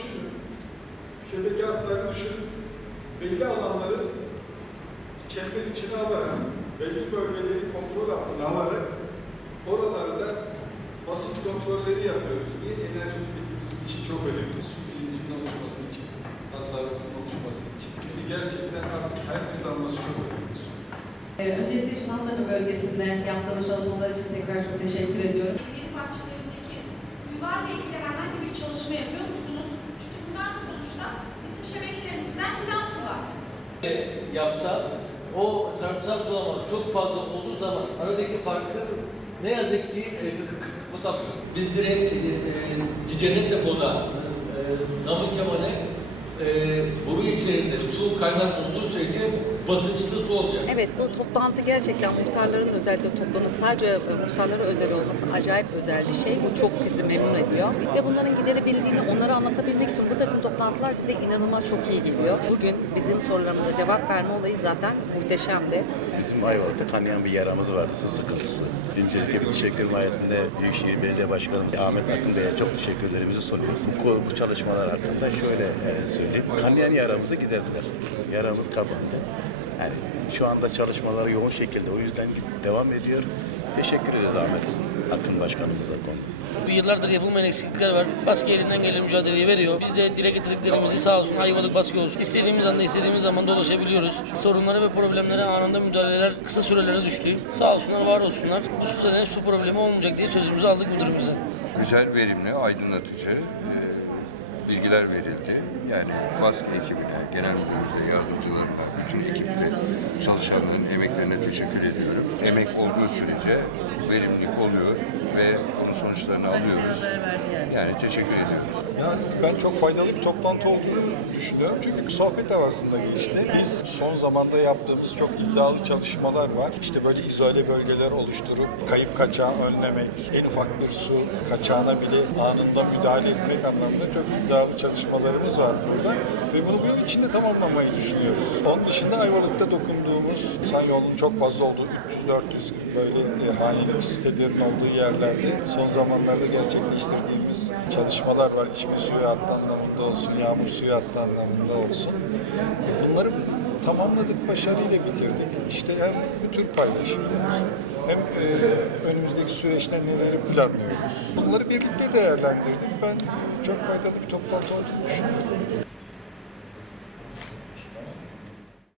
düşünün. Şebeke hatlarını düşünün. Belli alanları çember içine alarak, belli bölgeleri kontrol altına alarak oralarda basınç kontrolleri yapıyoruz. Niye? Enerji tüketimimiz için çok önemli. Su bilincinin oluşması için, tasarrufun oluşması için. Çünkü gerçekten artık her bir damlası çok önemli. su. Ee, Öncelikle Şanlıurfa bölgesinde yaptığınız çalışmalar için tekrar çok teşekkür ediyorum. Benim bahçelerindeki kuyularla ilgili herhangi bir çalışma yapıyor musunuz? Yapsa o çarpısal sulama çok fazla olduğu zaman aradaki farkı ne yazık ki e, kapatamıyor. Biz direkt e, e, cennet depoda e, Namık Kemal'e e, boru içerisinde su kaynak olduğu sürece basınçlı su olacak. Evet bu toplantı gerçekten muhtarların özellikle toplanıp sadece e, muhtarlara özel olması acayip özel bir şey. Bu çok bizi memnun ediyor. Ve bunların giderebildiğini onlara anlatabilmek için bu takım toplantılar bize inanılmaz çok iyi geliyor. Bugün bizim sorularımıza cevap verme olayı zaten muhteşemdi. Bizim Ayvalık'ta kanayan bir yaramız vardı, su sıkıntısı. Öncelikle bir teşekkür mahiyetinde Büyükşehir Belediye Başkanımız Ahmet Akın Bey'e çok teşekkürlerimizi sunuyoruz. Bu, bu çalışmalar hakkında şöyle e, söyleyeyim. Kanayan yaramızı giderdiler. Yaramız kapandı. Yani şu anda çalışmaları yoğun şekilde o yüzden devam ediyor. Teşekkür ederiz Ahmet Akın Başkanımıza konuda. Bu yıllardır yapılmayan eksiklikler var. Baskı elinden gelen mücadeleyi veriyor. Biz de dile getirdiklerimizi sağ olsun Ayvalık baskı olsun. İstediğimiz anda istediğimiz zaman da ulaşabiliyoruz. Sorunlara ve problemlere anında müdahaleler kısa sürelere düştü. Sağ olsunlar, var olsunlar. Bu sene su problemi olmayacak diye sözümüzü aldık müdürümüzden. güzel, verimli, aydınlatıcı e, bilgiler verildi. Yani baskı ekibine, genel müdürlüğe, yardımcılarına, bütün ekibine, çalışanların emeklerine teşekkür ediyorum. Emek olduğu sürece verimlilik oluyor ve sonuçlarını alıyoruz. Yani teşekkür ediyoruz. Ya ben çok faydalı bir toplantı olduğunu düşünüyorum. Çünkü sohbet havasında geçti. Biz son zamanda yaptığımız çok iddialı çalışmalar var. İşte böyle izole bölgeler oluşturup kayıp kaçağı önlemek, en ufak bir su kaçağına bile anında müdahale etmek anlamında çok iddialı çalışmalarımız var burada. Ve bunu bunun içinde tamamlamayı düşünüyoruz. Onun dışında Ayvalık'ta dokunduğumuz, Sanyolu'nun çok fazla olduğu 300-400 böyle e, hanelik sitelerin olduğu yerlerde son zamanlarda gerçekleştirdiğimiz çalışmalar var. İçme suyu hattı anlamında olsun, yağmur suyu hattı anlamında olsun. Bunları tamamladık, başarıyla bitirdik. İşte hem bu tür paylaşımlar hem e, önümüzdeki süreçte neleri planlıyoruz. Bunları birlikte değerlendirdik. Ben çok faydalı bir toplantı olduğunu düşünüyorum.